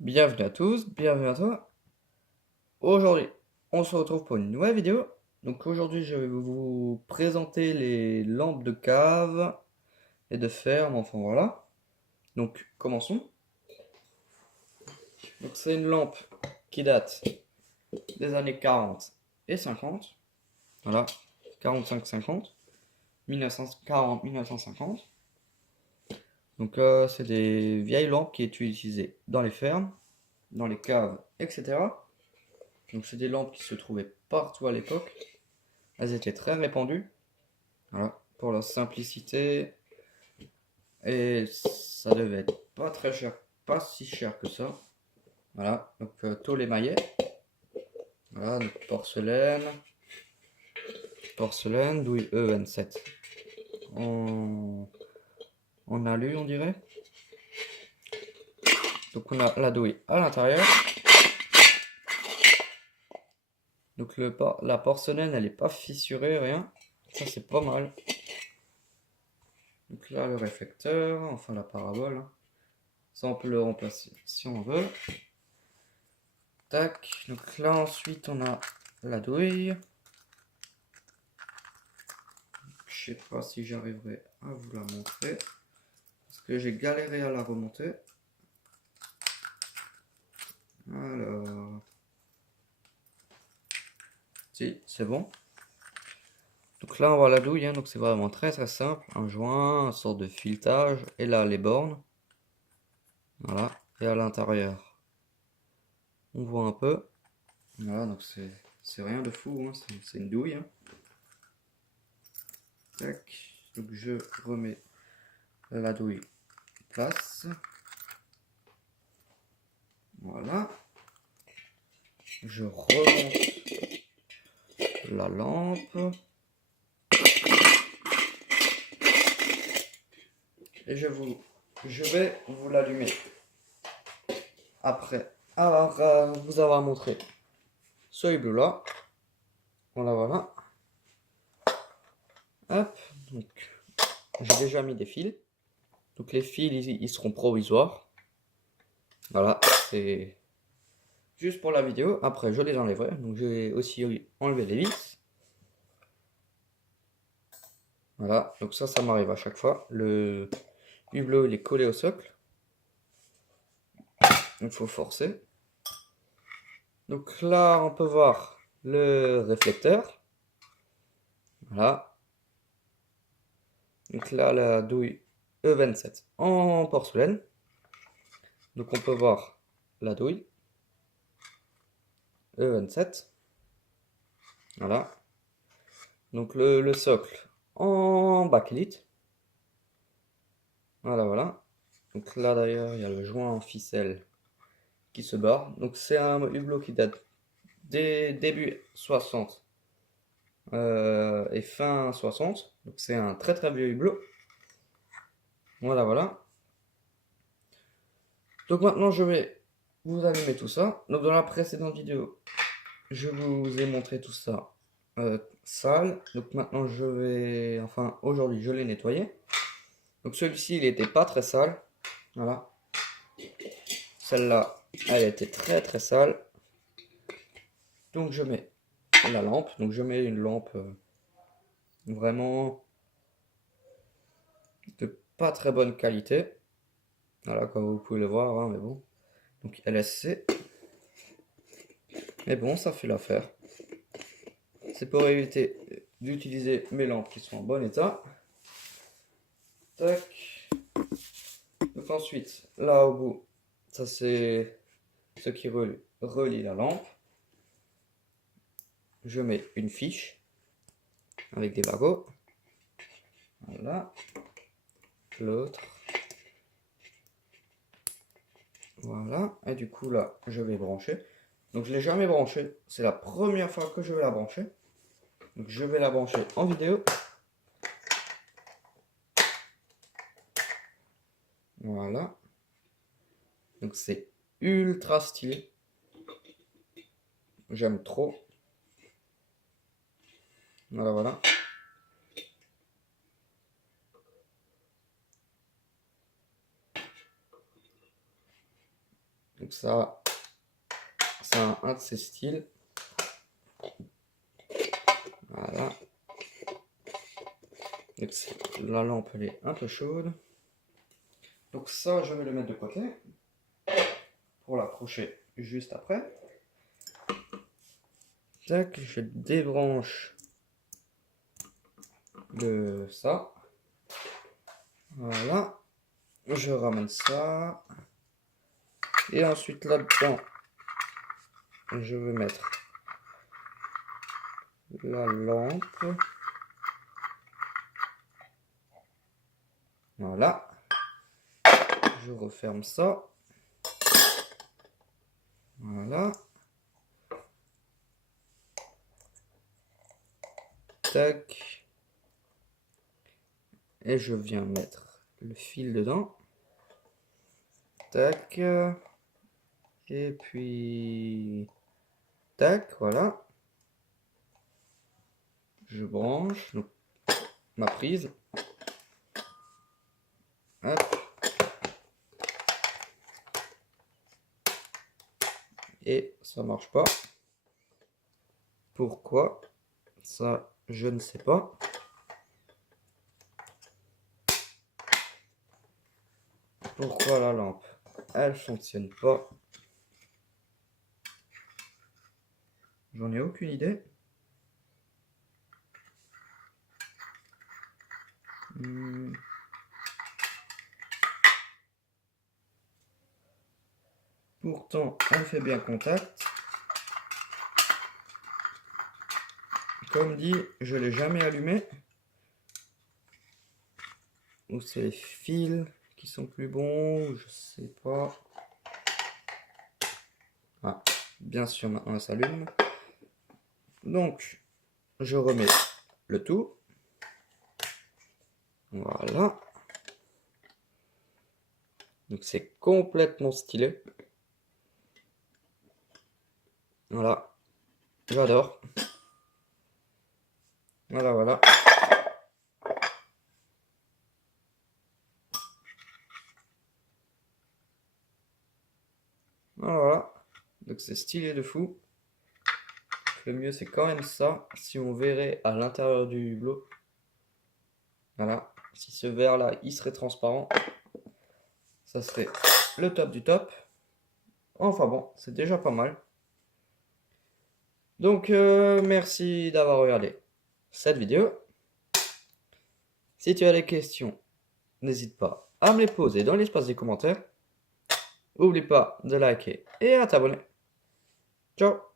Bienvenue à tous, bienvenue à toi. Aujourd'hui, on se retrouve pour une nouvelle vidéo. Donc aujourd'hui, je vais vous présenter les lampes de cave et de ferme, enfin voilà. Donc commençons. Donc c'est une lampe qui date des années 40 et 50. Voilà, 45-50, 1940-1950. Donc c'est des vieilles lampes qui étaient utilisées dans les fermes, dans les caves, etc. Donc c'est des lampes qui se trouvaient partout à l'époque. Elles étaient très répandues, voilà, pour leur simplicité. Et ça devait être pas très cher, pas si cher que ça. Voilà, donc tôle émaillée. Voilà, donc porcelaine, douille E27. En alu, on dirait. Donc on a la douille à l'intérieur. Donc la porcelaine, elle est pas fissurée, rien. Ça, c'est pas mal. Donc là, le réflecteur, enfin la parabole, hein. Ça, on peut le remplacer si on veut. Tac. Donc là, ensuite, on a la douille. Je sais pas si j'arriverai à vous la montrer. Parce que j'ai galéré à la remonter. Alors. Si, c'est bon. Donc là, on voit la douille, hein, donc c'est vraiment très très simple. Un joint, une sorte de filetage. Et là, les bornes. Voilà. Et à l'intérieur, on voit un peu. Voilà, donc c'est rien de fou, hein, c'est une douille, hein. Tac. Donc je remets la douille en place. Voilà. Je remonte la lampe. Et je vais vous l'allumer après vous avoir montré ce hibou là. Voilà, voilà. Hop, donc j'ai déjà mis des fils. Donc les fils, ils seront provisoires. Voilà, c'est juste pour la vidéo. Après, je les enlèverai. Donc je vais aussi enlever les vis. Voilà, donc ça m'arrive à chaque fois. Le hublot, il est collé au socle. Donc il faut forcer. Donc là, on peut voir le réflecteur. Voilà. Donc là, la douille E27 en porcelaine. Donc on peut voir la douille E27. Voilà. Donc le socle en bakélite. Voilà, voilà. Donc là d'ailleurs, il y a le joint en ficelle qui se barre. Donc c'est un hublot qui date des débuts 60 et fin 60. Donc c'est un très très vieux hublot. Voilà, voilà. Donc maintenant je vais vous allumer tout ça. Donc dans la précédente vidéo, je vous ai montré tout ça sale. Donc maintenant je vais, enfin aujourd'hui je l'ai nettoyé. Donc celui-ci il était pas très sale. Voilà. Celle-là, elle était très très sale. Donc je mets la lampe. Donc je mets une lampe vraiment de pas très bonne qualité. Voilà, comme vous pouvez le voir, hein, mais bon. Donc LSC. Mais bon, ça fait l'affaire. C'est pour éviter d'utiliser mes lampes qui sont en bon état. Tac. Donc ensuite, là au bout, ça c'est ce qui relie la lampe. Je mets une fiche avec des bagos. Voilà. L'autre. Voilà. Et du coup là, je vais brancher. Donc je ne l'ai jamais branché. C'est la première fois que je vais la brancher. Donc je vais la brancher en vidéo. Voilà. Donc c'est ultra stylé. J'aime trop. Voilà, voilà. Donc ça, c'est un de ces styles. Voilà. Donc la lampe elle est un peu chaude. Donc ça, je vais le mettre de côté pour l'accrocher juste après. Tac, je débranche de ça. Voilà. Je ramène ça. Et ensuite là-dedans, je vais mettre la lampe. Voilà. Je referme ça. Voilà. Tac. Et je viens mettre le fil dedans. Tac. Et puis... Tac, voilà. Je branche donc, ma prise. Hop. Et ça marche pas. Pourquoi? Ça, je ne sais pas. Pourquoi la lampe, elle fonctionne pas? J'en ai aucune idée. Pourtant, elle fait bien contact. Comme dit, je l'ai jamais allumé. Ou c'est les fils qui sont plus bons, je sais pas. Ah, bien sûr, maintenant elle s'allume. Donc, je remets le tout. Voilà. Donc c'est complètement stylé. Voilà. J'adore. Voilà, voilà. Voilà. Donc c'est stylé de fou. Le mieux c'est quand même ça. Si on verrait à l'intérieur du hublot. Voilà. Si ce verre là il serait transparent. Ça serait le top du top. Enfin bon, c'est déjà pas mal. Donc merci d'avoir regardé cette vidéo. Si tu as des questions, n'hésite pas à me les poser dans l'espace des commentaires. N'oublie pas de liker et à t'abonner. Ciao!